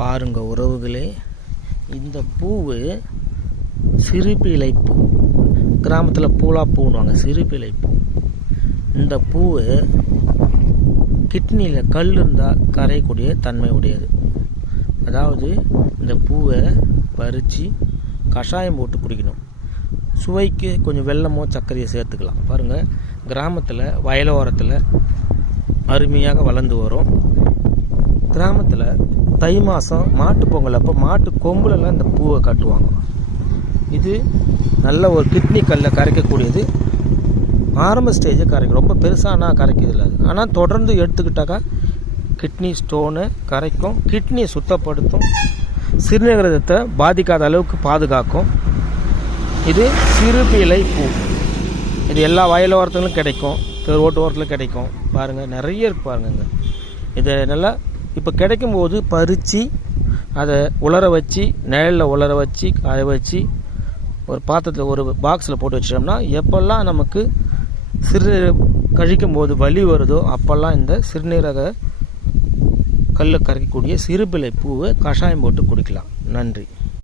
பாருங்க உறவுகளே, இந்த பூவு சிறுபிழை பூ. கிராமத்தில் பூலா பூன்னுவாங்க, சிறுபிழை பூ. இந்த பூவு கிட்னியில் கல் இருந்தால் கரையக்கூடிய தன்மை உடையது. அதாவது இந்த பூவை பறித்து கஷாயம் போட்டு குடிக்கணும். சுவைக்கு கொஞ்சம் வெல்லமோ சர்க்கரையை சேர்த்துக்கலாம். பாருங்கள், கிராமத்தில் வயலோரத்தில் அருமையாக வளர்ந்து வரும். கிராமத்தில் தை மாதம் மாட்டு பொங்கல் அப்போ மாட்டு கொம்புலலாம் இந்த பூவை கட்டுவாங்க. இது நல்ல ஒரு கிட்னி கல்லை கரைக்கக்கூடியது. ஆரம்ப ஸ்டேஜை கரைக்கும், ரொம்ப பெருசானா கரைக்கிறது இல்லை. ஆனால் தொடர்ந்து எடுத்துக்கிட்டாக்கா கிட்னி ஸ்டோனு கரைக்கும், கிட்னியை சுத்தப்படுத்தும், சிறுநீரகத்தை பாதிக்காத அளவுக்கு பாதுகாக்கும். இது சிறுபிழை பூ. இது எல்லா வயலோரத்துலையும் கிடைக்கும், ரோட்டு ஓரத்தில் கிடைக்கும். பாருங்கள், நிறைய இருக்குது பாருங்க. இதை நல்லா இப்போ கிடைக்கும்போது பறித்து அதை உலர வச்சு, நிழலில் உலர வச்சு, காய வச்சு ஒரு பாத்திரத்தில் ஒரு பாக்ஸில் போட்டு வச்சிட்டோம்னா எப்போல்லாம் நமக்கு சிறுநீரக கழிக்கும் போது வலி வருதோ அப்போல்லாம் இந்த சிறுநீரக கல்லை கரைக்கக்கூடிய சிறுபிழை பூவை கஷாயம் போட்டு குடிக்கலாம். நன்றி.